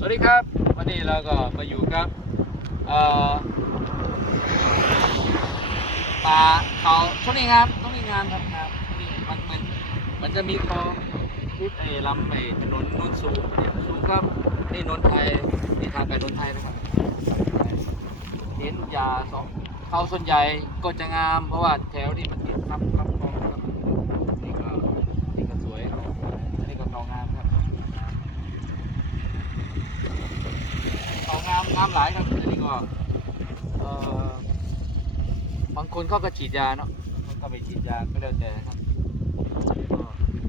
สวัสดีครับ วันนี้เราก็มาอยู่กับป่าเขาช่วงนี้งามช่วงนี้งามครับงามนี่มันมันมันจะมีคลองทิศไอ้ลำไอ้ถนนนนสูงเนี่ยสูงครับนี่นนไทยนี่ทางไปนนไทยนะครับเห็นยาสองเขาส่วนใหญ่ก็จะงามเพราะว่าแถวนี้มันติดครับครับคลองครับนี่ก็นี่ก็สวยอันนี่ก็คลองงามครับ เขามหลายครับอันนี้ก็เอ่อบางคนเขาก็ฉีดยาเนาะเขาก็ไปฉีดยาก็แล้วแต่ครับก็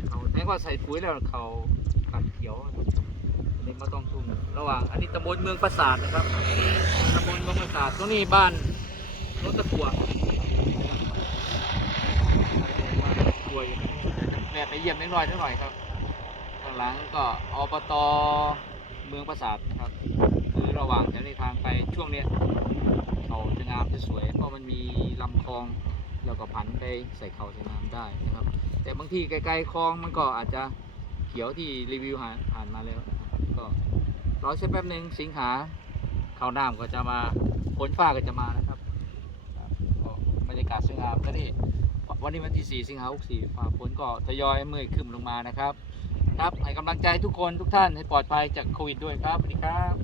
เขาแม้ว่าใส่ปุ๋ยแล้วเขากัดเขียวนะอันนี้ก็ต้องทุ่มระหว่าง อันนี้ตำบลเมืองปราสาทนะครับตำบลเมืองปราสาทตรงนี้บ้านรถตะกัวรวยแม่ไปเยี่ยมนิดหน่อยนิดหน่อยครับข้างหลังก็อบตเมืองปราสาทครับ คือระหว่างแถวในทางไปช่วงเนี้ยเขาจะงามจะสวย เพราะมันมีลำคลองแล้วก็ผันไปใส่เขาจะงามได้นะครับ แต่บางที่ไกลๆคลองมันก็อาจจะเขียวที่รีวิวผ่านานมาแล้วนะครับก็รอใช้แป๊บหนึ่งสิงหาเขาวน้ำก็จะมาฝนฟ้าก็จะมานะครับบก็บรรยากาศสวยงามก็นี่วันนี้วันที่ 4 สิงหาคม64ฟ้าฝนก็ทยอยเมื่อยขึ้นลงมานะครับ ครับให้กำลังใจทุกคนทุกท่านให้ปลอดภัยจากโควิดด้วยครับสวัสดีครับ